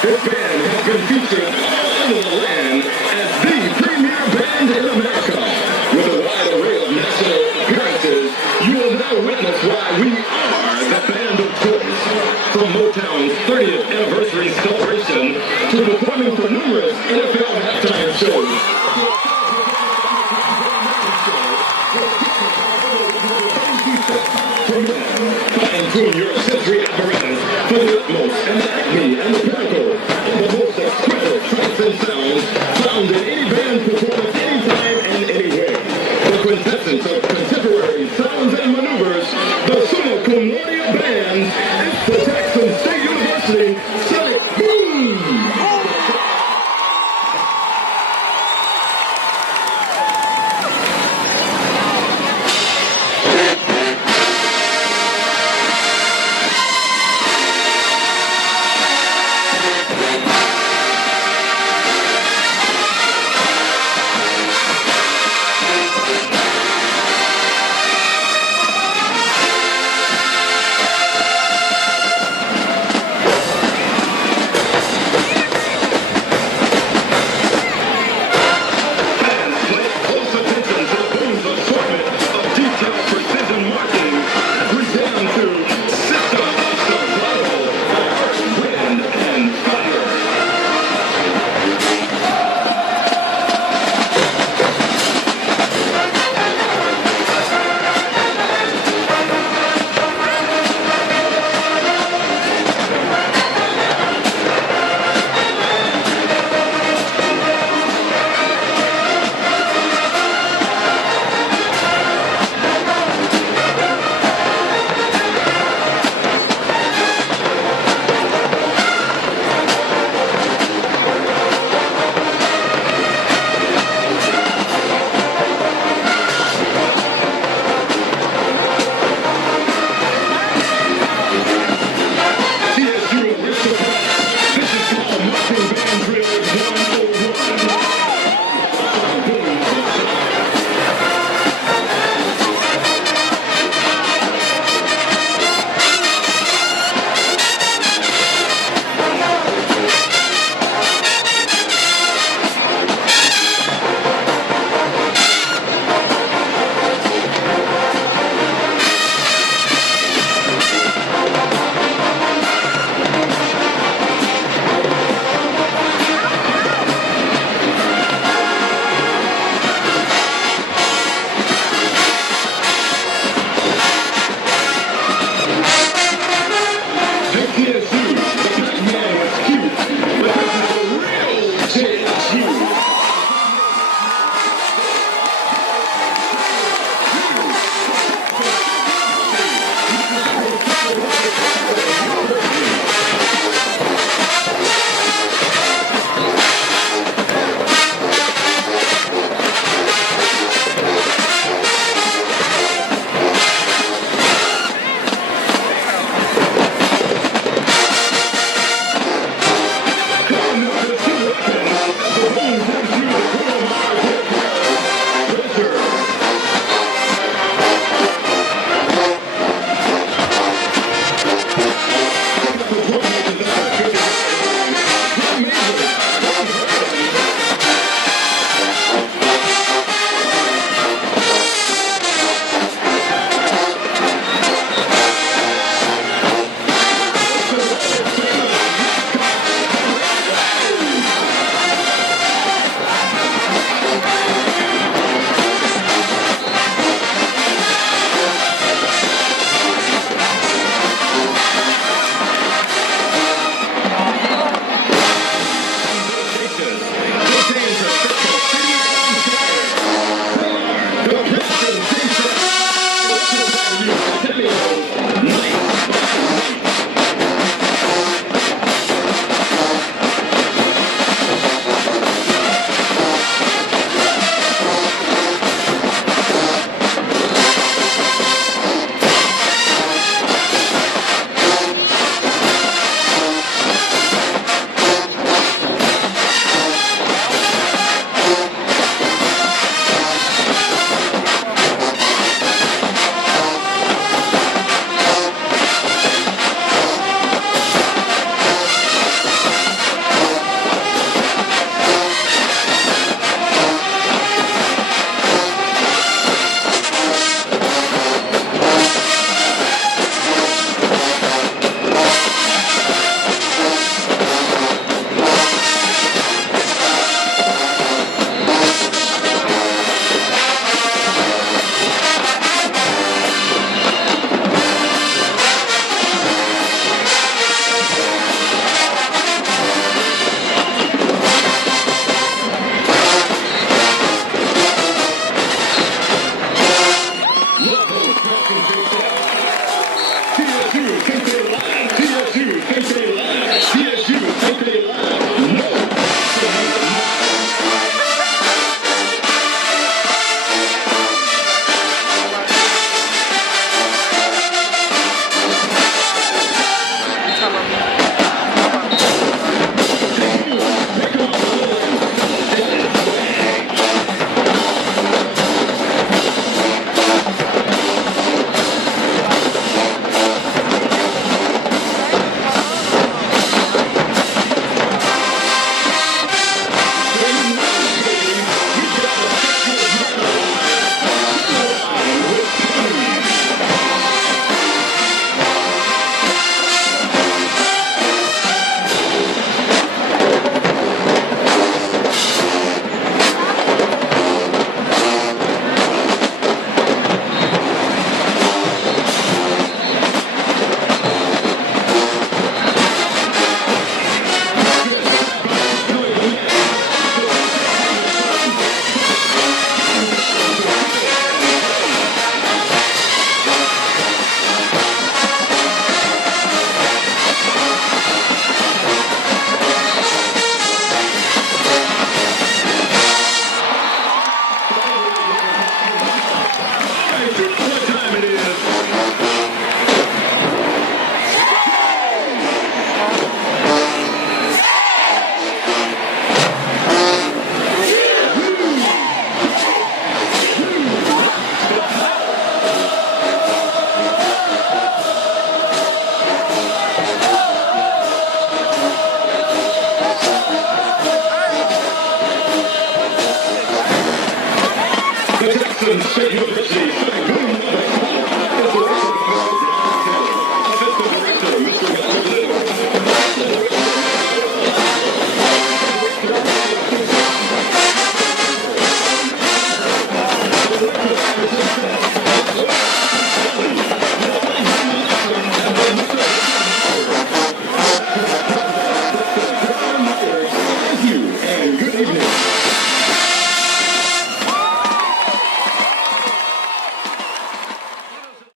This band has been featured all over the land as the premier band in America. With a wide array of national appearances, you will now witness why we are the band of choice. From Motown's 30th anniversary celebration to performing for numerous NFL halftime shows. Fine-tune your sensory apparatus for the utmost and the acme and the pinnacle of the most exquisite tracks and sounds found in any band performance anytime and anywhere. The quintessence of contemporary sounds and maneuvers, the summa cum laude bands, it's the Jackson State University Sonic Boom! think they lied. TSU think they lied. TSU think they lied. No. What time it is? The Jackson State University Shooting Boom of the Offensive Director, Mr. Walter Little. Thank you and good evening.